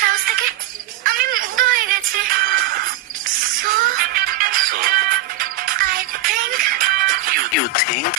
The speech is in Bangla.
সাহস থেকে আমি মুগ্ধ হয়ে গেছি। So So, I think you think